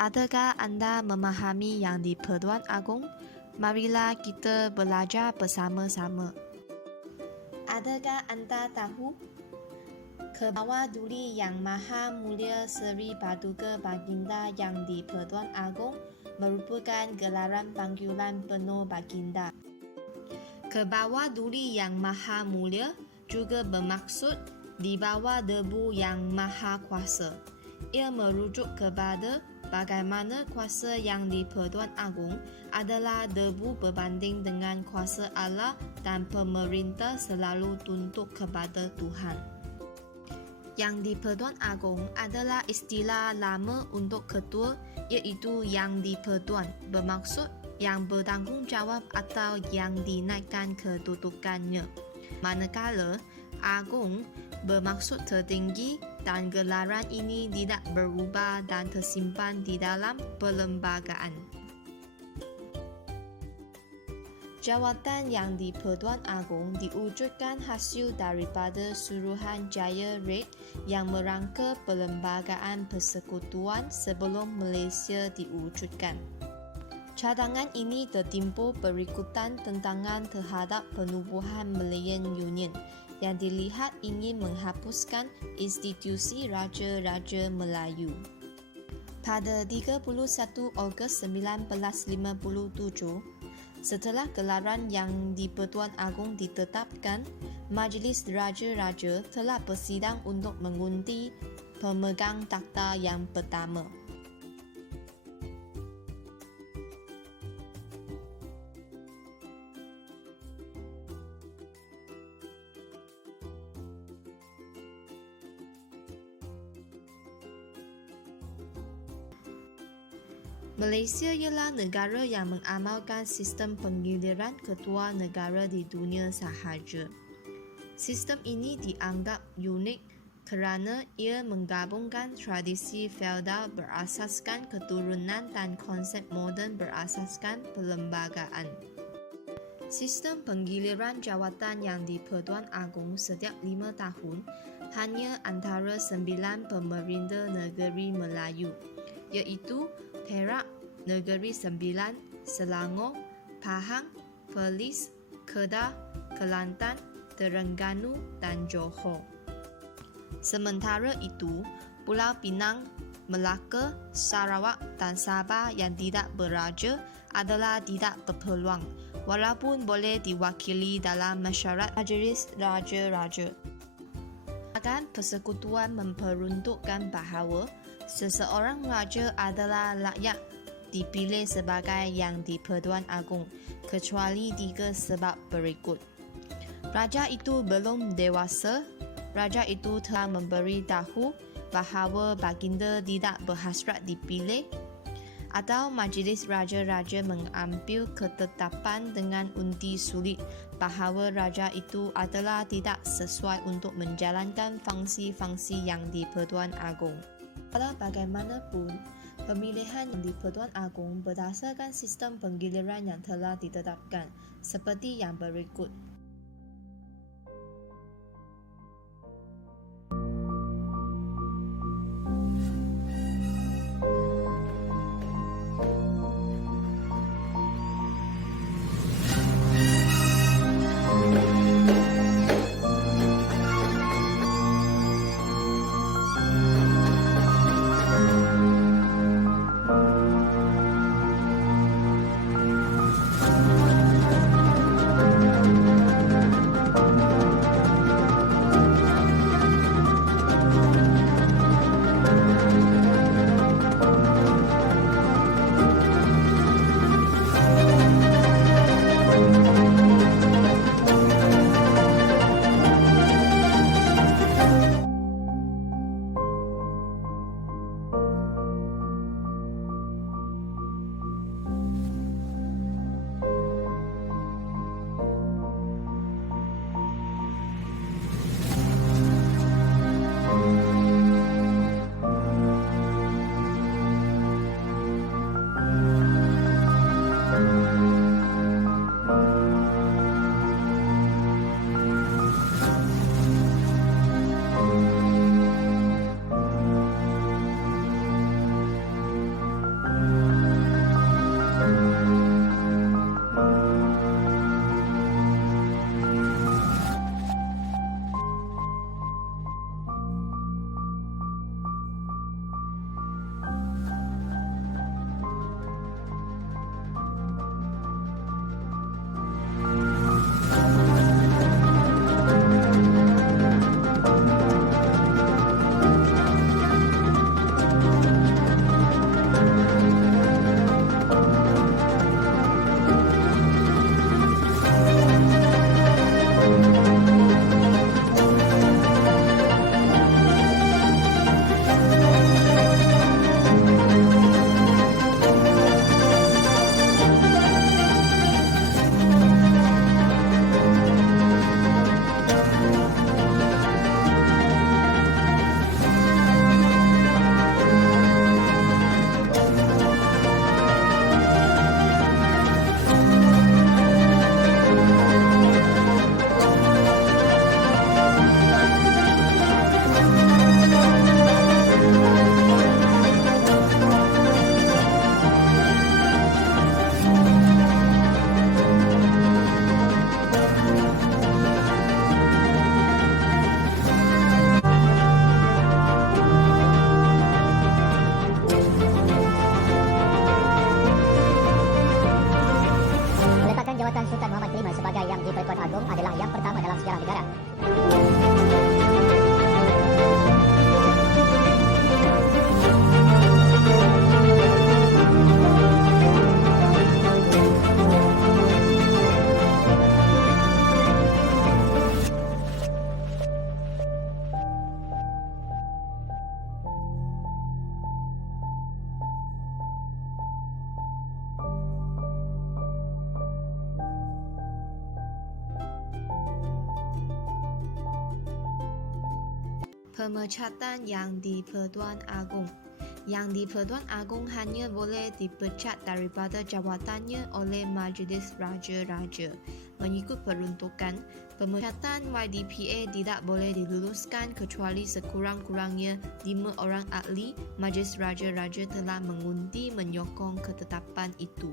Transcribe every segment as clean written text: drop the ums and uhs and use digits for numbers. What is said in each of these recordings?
Adakah Anda memahami yang di Pertuan Agong? Marilah kita belajar bersama-sama. Adakah Anda tahu? Kebawa Duli Yang Maha Mulia Seri Paduka Baginda yang di Pertuan Agong merupakan gelaran panggilan penuh Baginda. Kebawa Duli Yang Maha Mulia juga bermaksud di bawah debu yang maha kuasa. Ia merujuk kepada bagaimana kuasa yang di Pertuan Agong adalah debu berbanding dengan kuasa Allah dan pemerintah selalu tunduk kepada Tuhan. Yang di Pertuan Agong adalah istilah lama untuk ketua, iaitu yang di Pertuan, bermaksud yang bertanggungjawab atau yang dinaikkan kedudukannya. Manakala Agong bermaksud tertinggi dan gelaran ini tidak berubah dan tersimpan di dalam perlembagaan. Jawatan yang di Pertuan Agong diwujudkan hasil daripada Suruhanjaya Raid yang merangka perlembagaan persekutuan sebelum Malaysia diwujudkan. Cadangan ini tertimbul berikutan tentangan terhadap penubuhan Malayan Union yang dilihat ingin menghapuskan institusi Raja-Raja Melayu. Pada 31 Ogos 1957, setelah gelaran yang di Pertuan Agong ditetapkan, Majlis Raja-Raja telah bersidang untuk mengundi pemegang takhta yang pertama. Malaysia ialah negara yang mengamalkan sistem penggiliran ketua negara di dunia sahaja. Sistem ini dianggap unik kerana ia menggabungkan tradisi feodal berasaskan keturunan dan konsep moden berasaskan perlembagaan. Sistem penggiliran jawatan yang di Pertuan Agong setiap 5 tahun hanya antara 9 pemerintah negeri Melayu, iaitu Perak, Negeri Sembilan, Selangor, Pahang, Perlis, Kedah, Kelantan, Terengganu dan Johor. Sementara itu, Pulau Pinang, Melaka, Sarawak dan Sabah yang tidak beraja adalah tidak berpeluang, walaupun boleh diwakili dalam mesyuarat Majlis Raja-Raja. Akan persekutuan memperuntukkan bahawa seseorang raja adalah rakyat dipilih sebagai yang di Pertuan Agong, kecuali 3 sebab berikut. Raja itu belum dewasa, raja itu telah memberi tahu bahawa baginda tidak berhasrat dipilih, atau Majlis Raja-Raja mengambil ketetapan dengan undi sulit bahawa raja itu adalah tidak sesuai untuk menjalankan fungsi-fungsi yang di Pertuan Agong. Walau bagaimanapun, pemilihan yang di Pertuan Agong berdasarkan sistem penggiliran yang telah ditetapkan, seperti yang berikut. Pemecatan yang di-Pertuan Agong. Yang di-Pertuan Agong hanya boleh dipecat daripada jawatannya oleh Majlis Raja-Raja. Mengikut peruntukan, pemecatan YDPA tidak boleh diluluskan kecuali sekurang-kurangnya 5 orang ahli Majlis Raja-Raja telah mengundi menyokong ketetapan itu.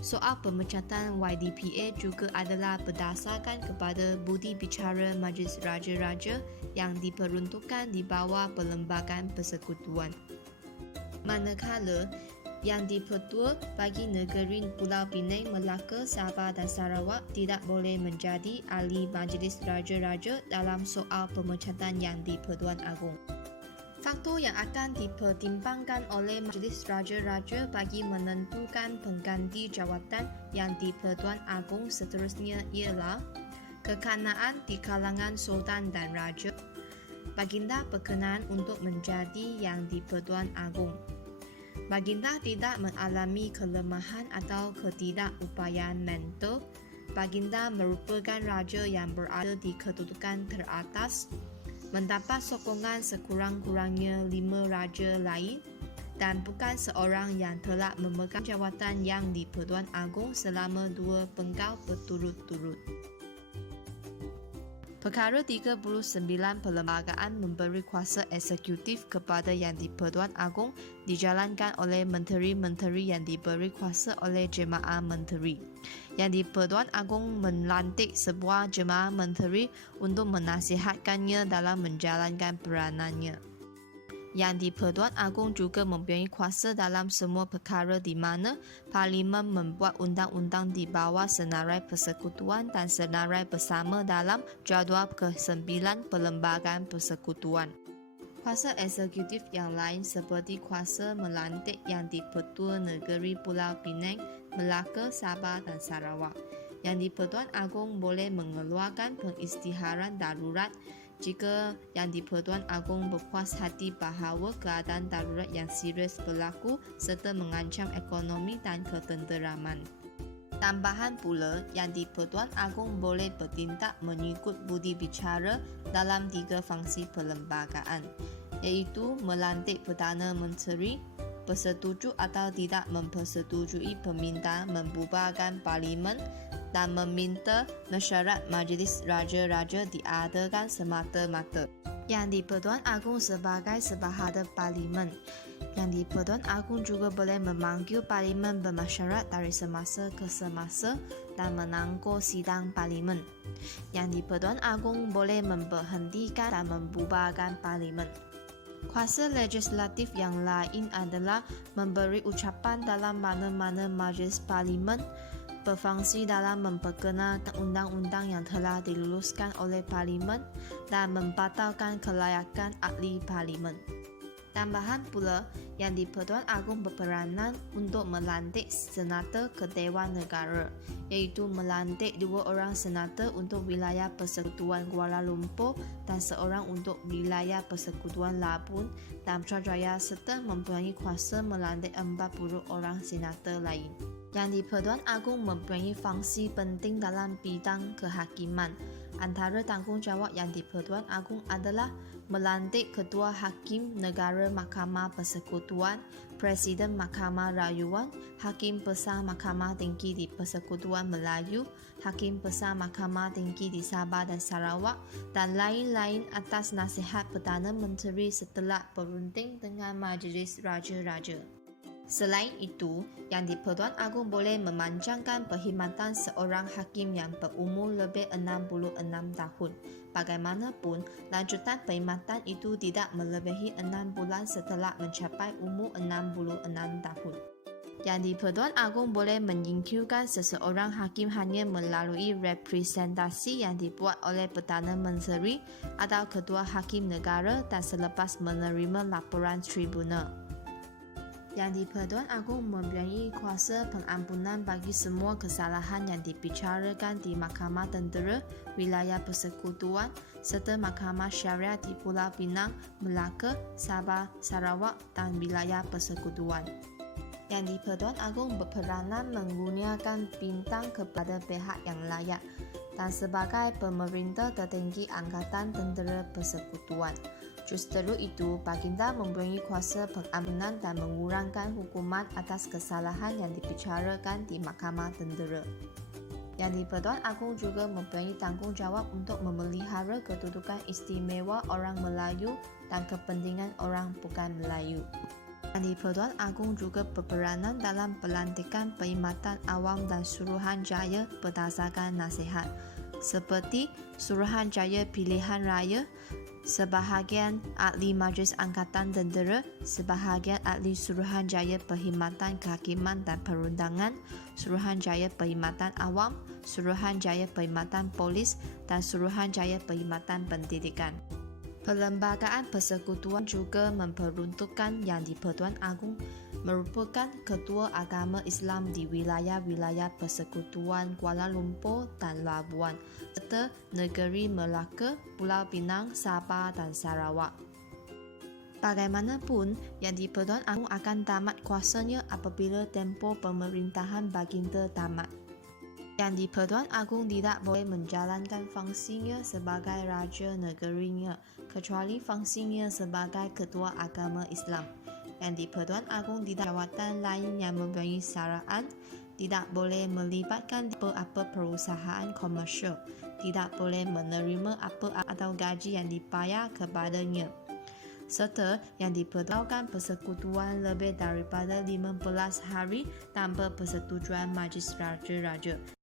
Soal pemecatan YDPA juga adalah berdasarkan kepada budi bicara Majlis Raja-Raja yang diperuntukkan di bawah Perlembagaan Persekutuan. Manakala yang dipertua bagi negeri Pulau Pinang, Melaka, Sabah dan Sarawak tidak boleh menjadi ahli Majlis Raja-Raja dalam soal pemecatan yang di-Pertuan Agong. Faktor yang akan dipertimbangkan oleh Majlis Raja-Raja bagi menentukan pengganti jawatan yang di-Pertuan Agong seterusnya ialah kekanaan di kalangan Sultan dan Raja, baginda berkenan untuk menjadi yang di-Pertuan Agong. Baginda tidak mengalami kelemahan atau ketidakupayaan mental. Baginda merupakan raja yang berada di kedudukan teratas, mendapat sokongan sekurang-kurangnya 5 raja lain dan bukan seorang yang telah memegang jawatan yang di-Pertuan Agong selama 2 penggal berturut-turut. Perkara 39 perlembagaan memberi kuasa eksekutif kepada yang di-Pertuan Agong dijalankan oleh menteri-menteri yang diberi kuasa oleh Jemaah Menteri. Yang di-Pertuan Agong melantik sebuah Jemaah Menteri untuk menasihatkannya dalam menjalankan peranannya. Yang di-Pertuan Agong juga mempunyai kuasa dalam semua perkara di mana Parlimen membuat undang-undang di bawah senarai persekutuan dan senarai bersama dalam jadual ke-9 Perlembagaan Persekutuan. Kuasa eksekutif yang lain seperti kuasa melantik yang di-Pertua Negeri Pulau Pinang, Melaka, Sabah dan Sarawak. Yang di-Pertuan Agong boleh mengeluarkan pengisytiharan darurat jika yang di-Pertuan Agong berpuas hati bahawa keadaan darurat yang serius berlaku serta mengancam ekonomi dan ketenteraman. Tambahan pula, yang di-Pertuan Agong boleh bertindak mengikut budi bicara dalam 3 fungsi perlembagaan, iaitu melantik Perdana Menteri, bersetuju atau tidak mempersetujui permintaan membubarkan Parlimen dan meminta mesyuarat Majlis Raja-Raja diadakan semata-mata. Yang di-Pertuan Agong sebagai sebahagian Parlimen. Yang di-Pertuan Agong juga boleh memanggil Parlimen bermesyuarat dari semasa ke semasa dan menangguh sidang Parlimen. Yang di-Pertuan Agong boleh memberhentikan dan membubarkan Parlimen. Kuasa legislatif yang lain adalah memberi ucapan dalam mana-mana majlis Parlimen, berfungsi dalam memperkenalkan undang-undang yang telah diluluskan oleh Parlimen dan membatalkan kelayakan ahli Parlimen. Tambahan pula, yang di-Pertuan Agong berperanan untuk melantik senator ke Dewan Negara, iaitu melantik 2 orang senator untuk wilayah Persekutuan Kuala Lumpur dan seorang untuk wilayah Persekutuan Labun dan Putrajaya serta mempunyai kuasa melantik 40 orang senator lain. Yang di-Pertuan Agong mempunyai fungsi penting dalam bidang kehakiman. Antara tanggungjawab yang di-Pertuan Agong adalah melantik Ketua Hakim Negara Mahkamah Persekutuan, Presiden Mahkamah Rayuan, Hakim Besar Mahkamah Tinggi di Persekutuan Melayu, Hakim Besar Mahkamah Tinggi di Sabah dan Sarawak dan lain-lain atas nasihat Perdana Menteri setelah berunding dengan Majlis Raja-Raja. Selain itu, yang di-Pertuan Agong boleh memanjangkan perkhidmatan seorang hakim yang berumur lebih 66 tahun. Bagaimanapun, lanjutan perkhidmatan itu tidak melebihi 6 bulan setelah mencapai umur 66 tahun. Yang di-Pertuan Agong boleh menyingkirkan seseorang hakim hanya melalui representasi yang dibuat oleh Perdana Menteri atau Ketua Hakim Negara dan selepas menerima laporan tribunal. Yang di-Pertuan Agong mempunyai kuasa pengampunan bagi semua kesalahan yang dibicarakan di Mahkamah Tentera, Wilayah Persekutuan serta Mahkamah Syariah di Pulau Pinang, Melaka, Sabah, Sarawak dan Wilayah Persekutuan. Yang di-Pertuan Agong berperanan menggunakan bintang kepada pihak yang layak dan sebagai pemerintah tertinggi Angkatan Tentera Persekutuan. Justru itu, baginda mempunyai kuasa pengampunan dan mengurangkan hukuman atas kesalahan yang dibicarakan di mahkamah tentera. Yang di-Pertuan Agong juga mempunyai tanggungjawab untuk memelihara kedudukan istimewa orang Melayu dan kepentingan orang bukan Melayu. Yang di-Pertuan Agong juga berperanan dalam pelantikan perkhidmatan awam dan Suruhanjaya berdasarkan nasihat, seperti Suruhanjaya Pilihan Raya, sebahagian ahli Majlis Angkatan Tentera, sebahagian ahli Suruhanjaya Perkhidmatan Kehakiman dan Perundangan, Suruhanjaya Perkhidmatan Awam, Suruhanjaya Perkhidmatan Polis, dan Suruhanjaya Perkhidmatan Pendidikan. Perlembagaan persekutuan juga memperuntukkan Yang di-Pertuan Agong merupakan ketua agama Islam di wilayah-wilayah persekutuan Kuala Lumpur dan Labuan, serta negeri Melaka, Pulau Pinang, Sabah dan Sarawak. Bagaimanapun, Yang di-Pertuan Agong akan tamat kuasanya apabila tempoh pemerintahan baginda tamat. Yang di-Pertuan Agong tidak boleh menjalankan fungsinya sebagai raja negerinya, kecuali fungsinya sebagai ketua agama Islam. Yang di-Pertuan Agong tidak jawatan lain yang mempunyai saraan, tidak boleh melibatkan apa-apa perusahaan komersial, tidak boleh menerima apa atau gaji yang dibayar kepadanya, serta yang dipertahankan persekutuan lebih daripada 15 hari tanpa persetujuan Majlis Raja-Raja.